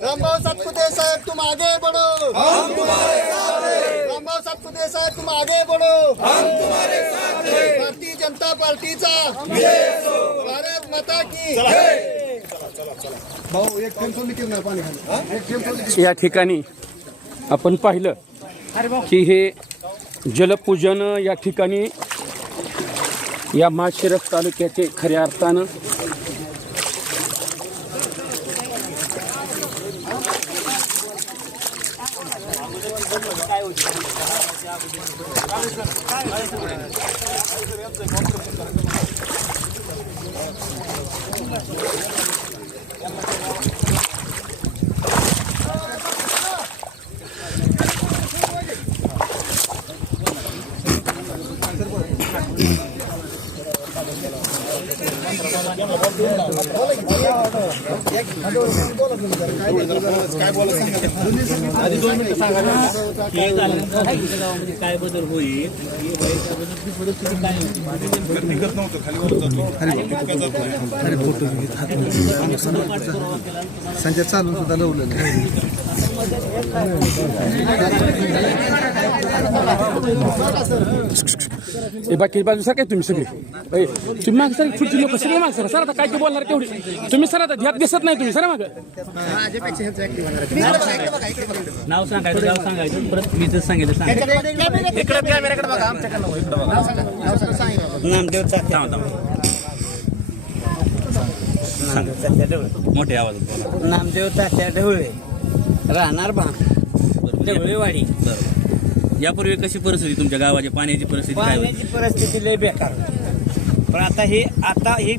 रामभाऊ सातपुते साहब तुम आगे बढ़ो, हम तुम्हारे साथ हैं। रामभाऊ सातपुते साहब तुम आगे बढ़ो, हम तुम्हारे साथ हैं। भारतीय जनता पार्टीचा भारत माता की जय. भाऊ एक थेंब सोडली की नाही पाणी खाली. एक थेंब सोडली. या ठिकाणी आपण पाहिलं की हे जलपूजन या ठिकाणी या माळशिरस तालुक्याचे खऱ्या अर्थानं हे झाल्यानंतर तुमच्या गावामध्ये काय बदल होईल हे होईल, त्याबद्दल ती परिस्थिती काय होती? निघत नव्हतं खाली वर जातो संजय चालून सुद्धा लावलं हे बाकी बाजू सर काय तुम्ही सगळे ए, तुम्ही माग सर पुढची लोक सगळे माग सर आता काय ते बोलणार तेवढी तुम्ही सर आता ह्यात दिसत नाही तुम्ही सर माग नाव सांगायचं, गाव सांगायचं, परत मी जर सांगितलं मोठे आवाज नामदेव तात्या ढवळे राहणार ढवळेवाडी. यापूर्वी कशी परिस्थिती तुमच्या गावाची पाण्याची परिस्थिती काय होती? पाण्याची परिस्थिती लय बेकार होती. पण आता हे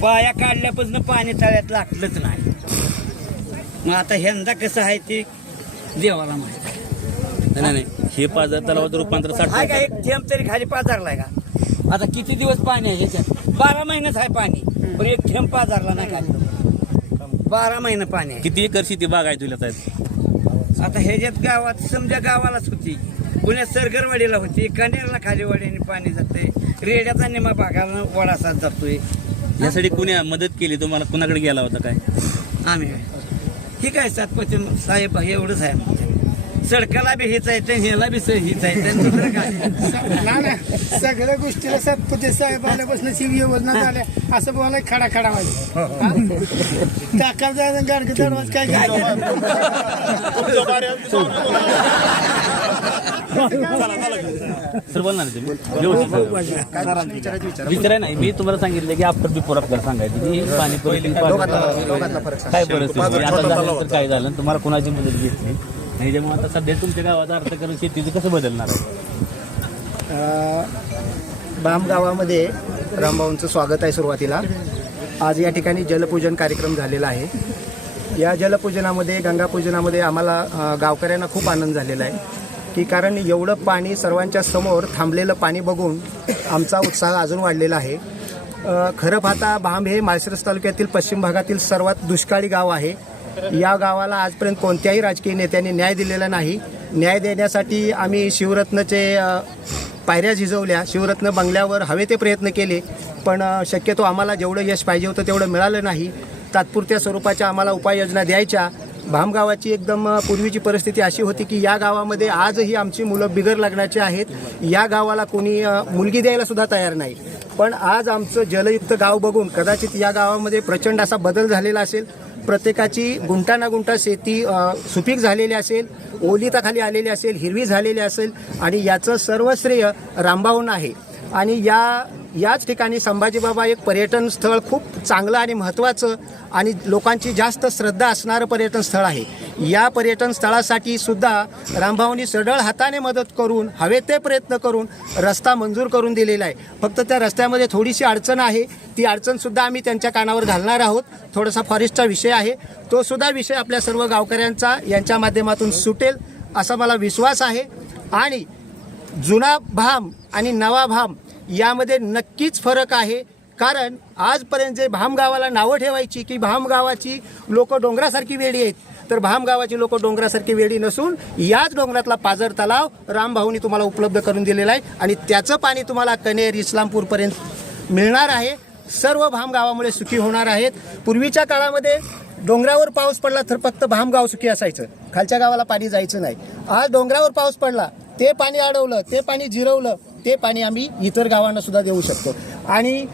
बाया काढल्यापासून पाणी तळ्यात लागलंच नाही. मग आता यंदा कसं आहे ते देवाला माहिती. नाही हे पाझर तलावाचं रूपांतर आहे का 60 एक थेंब तरी खाली पाजारलाय का? आता किती दिवस पाणी आहे ह्याच्यात? 12 महिनेच आहे पाणी, पण एक थेंब पाजारला नाही खाली. 12 महिने पाणी आहे. किती एकर शेती बागायत आहेत? आता ह्याच्यात गावात समजा गावालाच होती, पुण्यात सरगरवाडीला होती, कन्याला खाली वाड्याने पाणी जाते, रेड्याचा निमा भागाला वडासा जातोय. यासाठी कुणी मदत केली तुम्हाला? कुणाकडे गेला होता काय? आम्ही ठीक आहे सातपती साहेब एवढंच आहे आमचं. सडकाला बी हेच आहे, ह्याला बी हेच आहे, दुसरं काय? नाही सगळ्या गोष्टीला सातपुते साहेब आल्यापासून शिव योजना झाल्या असं बोलाय खडा खडा वाजे टाकाल जायचं गाडगे दरवाज काय सर बोलणार आहे तुम्ही व्यवस्थित विचाराय नाही. मी तुम्हाला सांगितलं की आफ्टर बिफोर आपल्याला सांगायचं की पाणी परिस्थिती काय परिस्थिती आता झाल्यानंतर काय झालं, तुम्हाला कुणाची मदत घेतली नाही, त्यामुळे आता सध्या तुमच्या गावाचा अर्थकारण शेतीचं कसं बदलणार आहे? बाम गावामध्ये रामभाऊंचं स्वागत आहे. सुरुवातीला आज या ठिकाणी जलपूजन कार्यक्रम झालेला आहे. या जलपूजनामध्ये गंगापूजनामध्ये आम्हाला गावकऱ्यांना खूप आनंद झालेला आहे की कारण एवढं पाणी सर्वांच्या समोर थांबलेलं पाणी बघून आमचा उत्साह अजून वाढलेला आहे. खरं पाहता बाम हे माळशिरस तालुक्यातील पश्चिम भागातील सर्वात दुष्काळी गाव आहे. या गावाला आजपर्यंत कोणत्याही राजकीय नेत्यांनी न्याय दिलेला नाही. न्याय देण्यासाठी आम्ही शिवरत्नचे पायऱ्या झिजवल्या, शिवरत्न बंगल्यावर हवे ते प्रयत्न केले, पण शक्यतो आम्हाला जेवढं यश पाहिजे होतं तेवढं मिळालं नाही. तात्पुरत्या स्वरूपाच्या आम्हाला उपाययोजना द्यायच्या. भाम गावाची एकदम पूर्वीची परिस्थिती अशी होती की या गावामध्ये आजही आमची मुलं बिगर लग्नाची आहेत. या गावाला कोणी मुलगी द्यायला सुद्धा तयार नाही. पण आज आमचं जलयुक्त गाव बघून कदाचित या गावामध्ये प्रचंड असा बदल झालेला असेल. प्रत्येकाची गुंठा शेती सुपीक झालेली असेल, ओलिताखाली आलेली असेल, हिरवी झालेली असेल आणि याचं सर्व श्रेय रामभाऊंना आहे. आणि याच ठिकाणी संभाजीबाबा एक पर्यटन स्थळ खूप चांगलं आणि महत्त्वाचं आणि लोकांची जास्त श्रद्धा असणारं पर्यटन स्थळ आहे. या पर्यटन स्थळासाठी सुद्धा रामभाऊंनी सढळ हाताने मदत करून हवे ते प्रयत्न करून रस्ता मंजूर करून दिलेला आहे. फक्त त्या रस्त्यामध्ये थोडीशी अडचण आहे. ती अडचणसुद्धा आम्ही त्यांच्या कानावर घालणार आहोत. थोडासा फॉरेस्टचा विषय आहे, तो सुद्धा विषय आपल्या सर्व गावकऱ्यांचा यांच्या माध्यमातून सुटेल असा मला विश्वास आहे. आणि जुना भाम आणि नवा भाम यामध्ये नक्कीच फरक आहे. कारण आजपर्यंत जे भाम गावाला नावं ठेवायची की भाम गावाची लोक डोंगरासारखी वेडी आहेत, तर भाम गावाची लोक डोंगरासारखी वेडी नसून याच डोंगरातला पाझर तलाव रामभाऊंनी तुम्हाला उपलब्ध करून दिलेला आहे आणि त्याचं पाणी तुम्हाला कनेर इस्लामपूरपर्यंत मिळणार आहे. सर्व भाम गावामुळे सुखी होणार आहेत. पूर्वीच्या काळामध्ये डोंगरावर पाऊस पडला तर फक्त भाम गाव सुखी असायचं, खालच्या गावाला पाणी जायचं नाही. आज डोंगरावर पाऊस पडला, ते पाणी अडवलं, ते पाणी जिरवलं, ते पाणी आम्ही इतर गावांना सुद्धा देऊ शकतो. आणि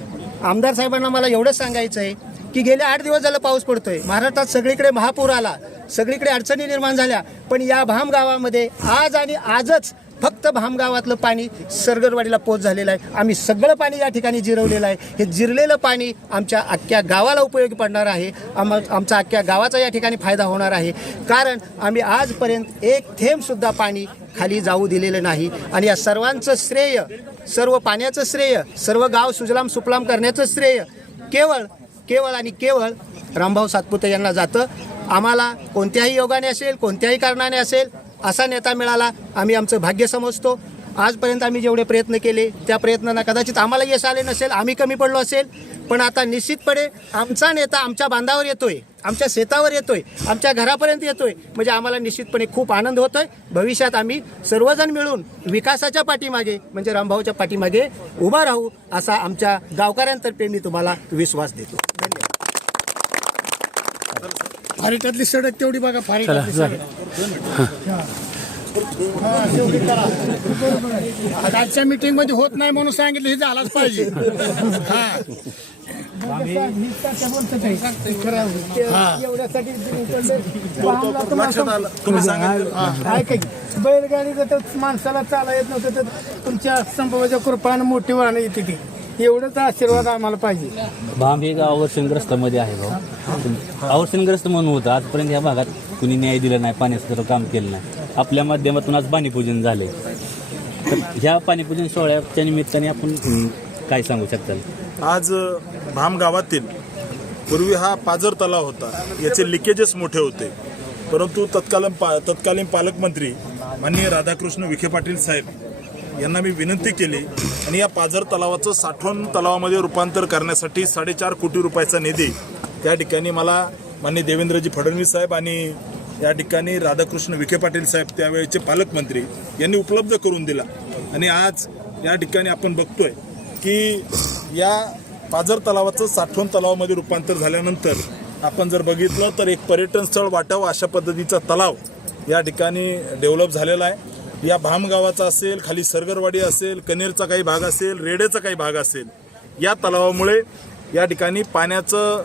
आमदार साहेबांना मला एवढंच सांगायचं आहे की गेले 8 दिवस झालं पाऊस पडतोय. महाराष्ट्रात सगळीकडे महापूर आला, सगळीकडे अडचणी निर्माण झाल्या, पण या भाम गावामध्ये आज आणि आजच फक्त भाम गावातलं पाणी सरगरवाडीला पोच झालेलं आहे. आम्ही सगळं पाणी या ठिकाणी जिरवलेलं आहे. हे जिरलेलं पाणी आमच्या अख्ख्या गावाला उपयोगी पडणार आहे. आमचा अख्ख्या गावाचा या ठिकाणी फायदा होणार आहे. कारण आम्ही आजपर्यंत एक थेंबसुद्धा पाणी खाली जाऊ दिलेलं नाही. आणि या सर्वांचं श्रेय, सर्व पाण्याचं श्रेय, सर्व गाव सुजलाम सुफलाम करण्याचं श्रेय केवळ आणि केवळ रामभाऊ सातपुते यांना जातं. आम्हाला कोणत्याही योगाने असेल, कोणत्याही कारणाने असेल, असा नेता मिळाला आम्ही आमचं भाग्य समजतो. आजपर्यंत आम्ही जेवढे प्रयत्न केले त्या प्रयत्नांना कदाचित आम्हाला यश आले नसेल, आम्ही कमी पडलो असेल, पण आता निश्चितपणे आमचा नेता आमच्या बांधावर येतोय आमच्या शेतावर येतोय, आमच्या घरापर्यंत येतोय, म्हणजे आम्हाला निश्चितपणे खूप आनंद होतोय. भविष्यात आम्ही सर्वजण मिळून विकासाच्या पाठीमागे म्हणजे रामभाऊच्या पाठीमागे उभा राहू असा आमच्या गावकऱ्यांतर्फे मी तुम्हाला विश्वास देतो. फारिटातली सडक तेवढी बघा, फारिटातली सडक आजच्या मीटिंग मध्ये होत नाही म्हणून सांगितलं, हे झालाच पाहिजे. बैलगाडी जर माणसाला चाला येत नव्हतं तर तुमच्या संभवाच्या कृपाने मोठी वाहनं येते ती, एवढंच आशीर्वाद आम्हाला पाहिजे. भाम हे गाव अवर्षणग्रस्तामध्ये आहे भाऊ. अवर्षणग्रस्त म्हणून होतं. आजपर्यंत या भागात कुणी न्याय दिला नाही, पाण्याचं काम केलं नाही. आपल्या माध्यमातून आज पाणीपूजन झाले. तर ह्या पाणीपूजन सोहळ्याच्या निमित्ताने आपण काय सांगू शकताल? आज भाम गावातील पूर्वी हा पाझर तलाव होता, याचे लिकेजेस मोठे होते, परंतु तत्कालीन पालकमंत्री माननीय राधाकृष्ण विखे पाटील साहेब यांना मी विनंती केली आणि या पाझर तलावाचं साठवण तलावामध्ये रूपांतर करण्यासाठी 4.5 कोटी रुपयाचा निधी त्या ठिकाणी मला माननीय देवेंद्रजी फडणवीस साहेब आणि या ठिकाणी राधाकृष्ण विखे पाटील साहेब त्यावेळेचे पालकमंत्री यांनी उपलब्ध करून दिला. आणि आज या ठिकाणी आपण बघतोय की या पाझर तलावाचं साठवण तलावामध्ये रूपांतर झाल्यानंतर आपण जर बघितलं तर एक पर्यटन स्थळ वाटावं अशा पद्धतीचा तलाव या ठिकाणी डेव्हलप झालेला आहे. या भाम गावाचा असेल, खाली सरगरवाडी असेल, कनेरचा काही भाग असेल, रेडेचा काही भाग असेल, या तलावामुळे या ठिकाणी पाण्याचं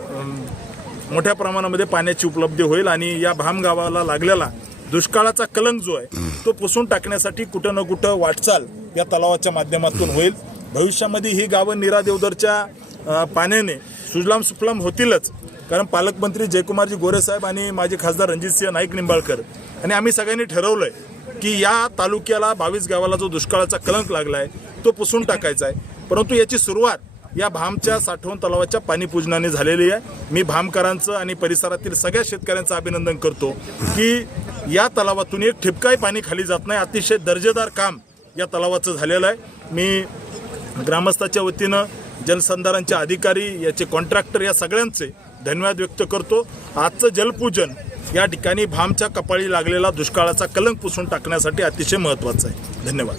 मोठ्या प्रमाणामध्ये पाण्याची उपलब्धी होईल आणि या भाम गावाला लागलेला दुष्काळाचा कलंक जो आहे तो पुसून टाकण्यासाठी कुठं ना कुठं वाटचाल या तलावाच्या माध्यमातून होईल. भविष्यामध्ये ही गावं नीरा देवधरच्या पाण्याने सुजलाम सुफलाम होतीलच, कारण पालकमंत्री जयकुमारजी गोरे साहेब आणि माजी खासदार रणजितसिंह नाईक निंबाळकर आणि आम्ही सगळ्यांनी ठरवलंय की या तालुक्याला 22 गावाला जो दुष्काळाचा कलंक लागलाय तो पुसून टाकायचा आहे. परंतु याची सुरुवात या भामच्या साठवण तलावाच्या पाणीपूजनाने झालेली आहे. मी भामकरांचं आणि परिसरातील सगळ्या शेतकऱ्यांचं अभिनंदन करतो की या तलावातून एक ठिपकाही पाणी खाली जात नाही. अतिशय दर्जेदार काम या तलावाचं झालेलं आहे. मी ग्रामस्थाच्या वतीनं जलसंधारणचे अधिकारी, याचे कॉन्ट्रॅक्टर, या सगळ्यांचे धन्यवाद व्यक्त करतो. आजचं जलपूजन या ठिकाणी भामच्या कपाळी लागलेला दुष्काळाचा कलंक पुसून टाकण्यासाठी अतिशय महत्त्वाचं आहे. धन्यवाद.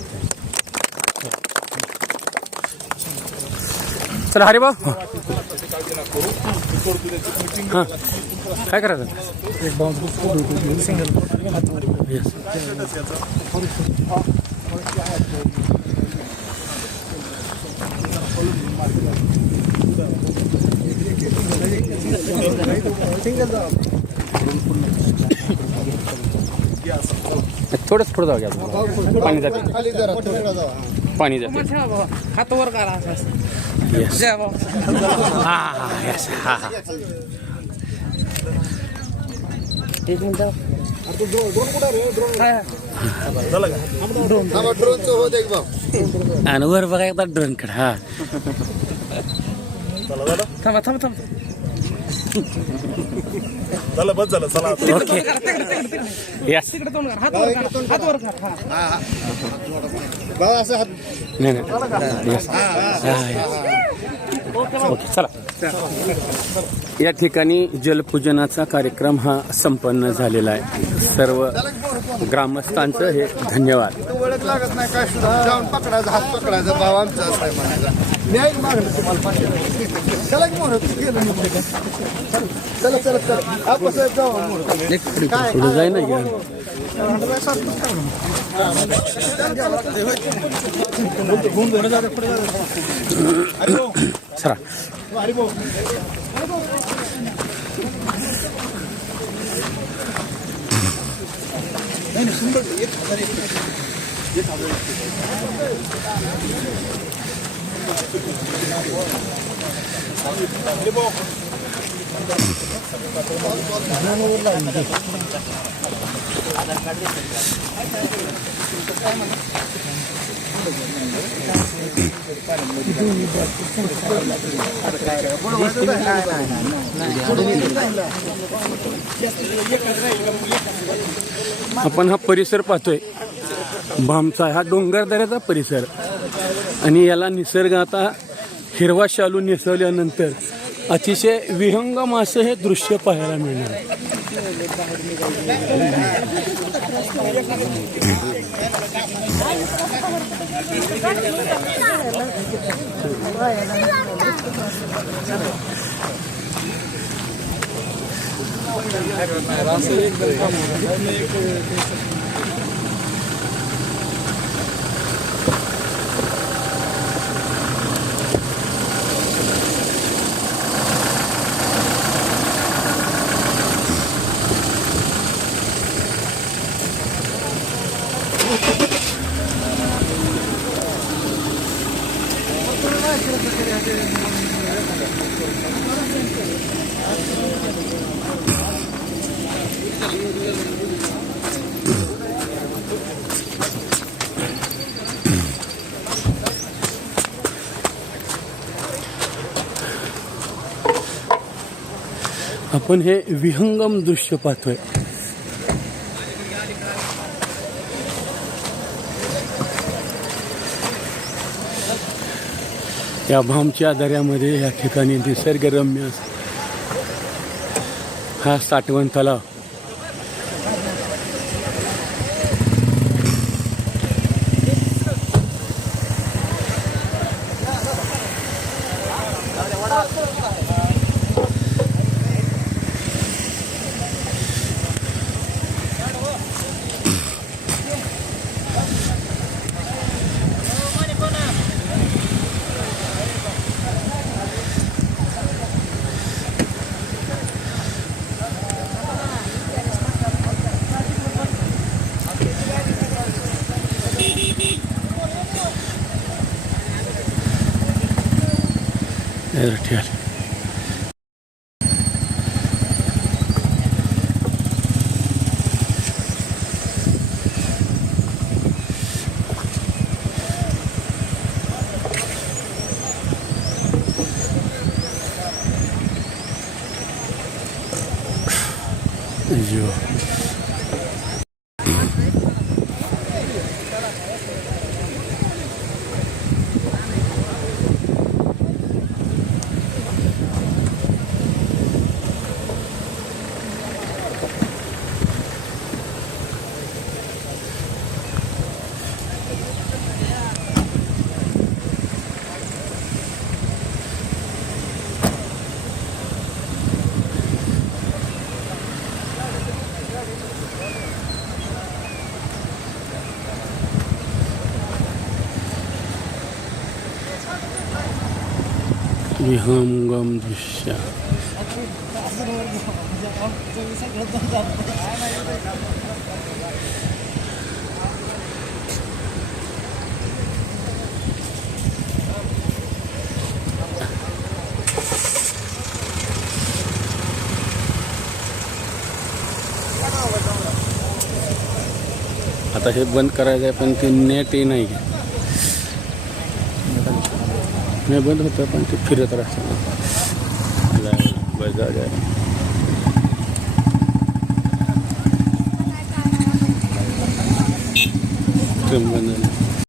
चला हरिभाऊ, हां काय करायचं? थोडंच पुढे जाऊ घ्या, पाणी जाते, पाणी जाते. हात वर करा असं. येस, जय भाऊ. हां येस, हां हां. एक मिनिट. आणि वर बघा एकदा ड्रोन कडे. हा थांबा थांबा थांबा. झालं, बस झालं, चला. Okay, yes. तिकडे तोंड करा, हात वर करा, हात वर करा. हा. नाही नाही, येस. ओके, चला. या ठिकाणी जलपूजनाचा कार्यक्रम हा संपन्न झालेला आहे. सर्व ग्रामस्थांचं हे धन्यवाद. ओळख लागत नाही काय सुद्धा, जाऊन पकडायचा, हात पकडायचा, भाव आमचा असं आहे म्हणायचा. न्याय मागणं तुम्हाला पाहिजे. चला की मोर चला चला चला आपण जाऊ. पुढे जाय ना घ्या. चला. आपण हा परिसर पाहतोय, भामचा हा डोंगरदऱ्याचा परिसर, आणि याला निसर्ग आता हिरवा शालू नेसवल्यानंतर अतिशय विहंगम असं हे दृश्य पाहायला मिळणार आहे. आपण हे विहंगम दृश्य पाहतोय. या भामच्या दऱ्यामध्ये या ठिकाणी निसर्गरम्य हा साठवण तलाव. ठेल जो विहंगम दृश्य. आता हे बंद करायचं आहे पण ते नेटही नाही आहे. नाही बंद होतं पण ते फिरत राहतं. बजाज आहे. बंद झालं.